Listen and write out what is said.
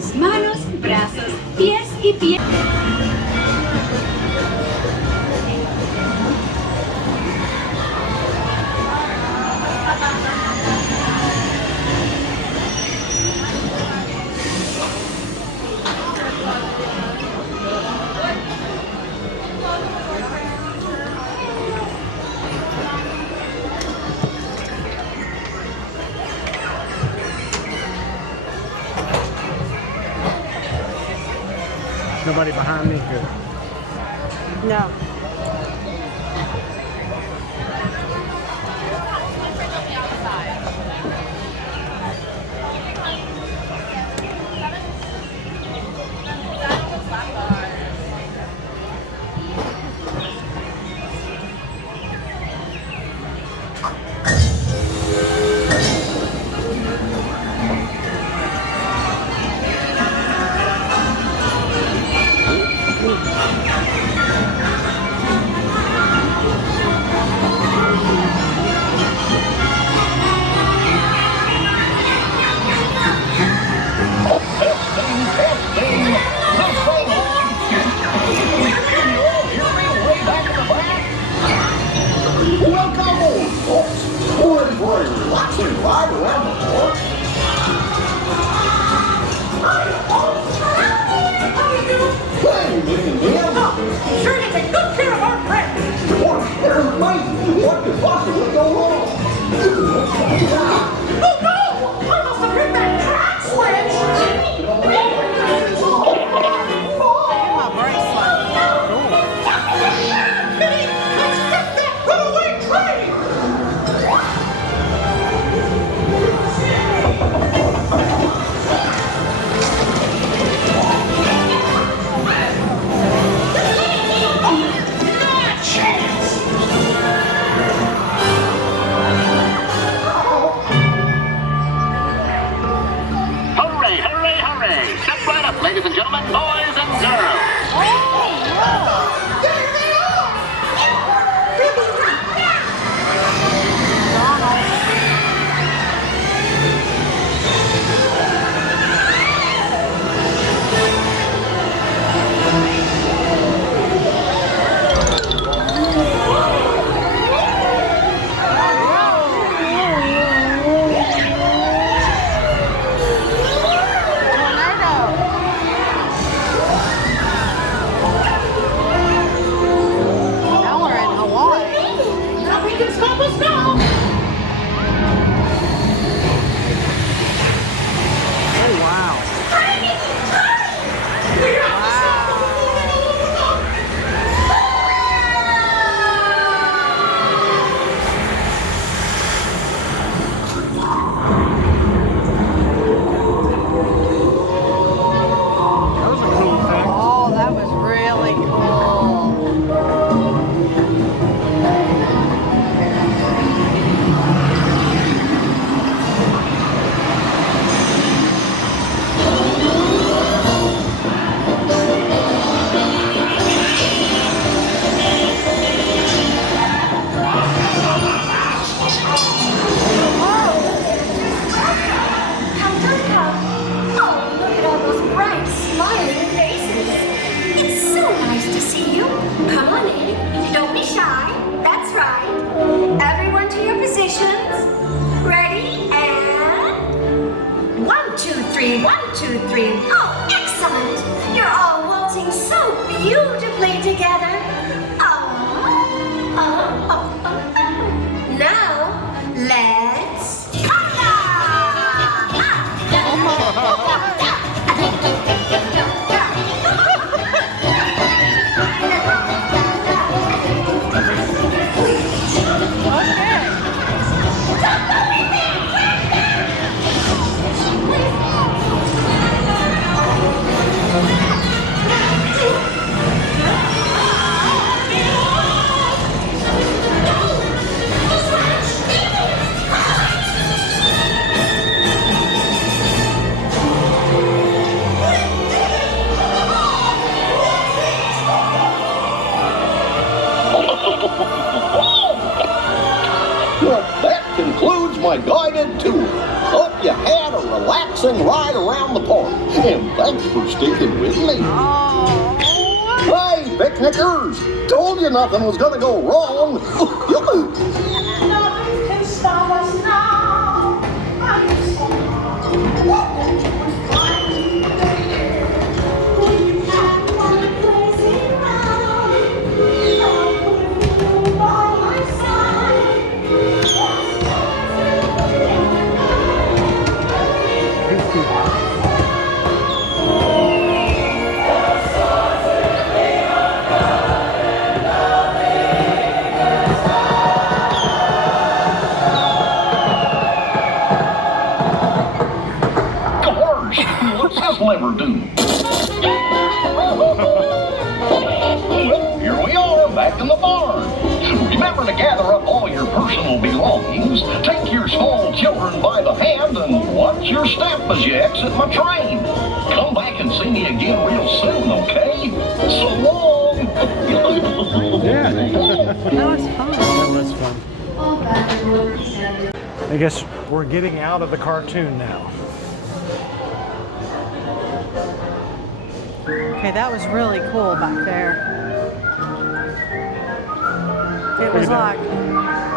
sus manos, brazos, pies y pies. Nobody behind me? Good. No. Sure to take good care of our friends. They're amazing. What could possibly go wrong? Oh no! I must have hit that track switch. My bracelet. Kitty, let's get that runaway train. Ladies and gentlemen, boys and girls. Oh, excellent! You're all waltzing so beautifully together. Now, let's... Well, that concludes my guided tour. Hope you had a relaxing ride around the park. And thanks for sticking with me. Oh. Hey, picnickers! Told you nothing was gonna go wrong. Nothing can stop us now. I'm when you have one crazy round, I'll put you by my Gosh, what's this lever do? Well, here we are, back in the barn. Remember to gather up all your personal belongings, take your small children by the hand, and watch your step as you exit my train. Come back and see me again real soon, okay? So long! Yeah. That was fun. That was fun. I guess we're getting out of the cartoon now. Okay, that was really cool back there. It was Look at like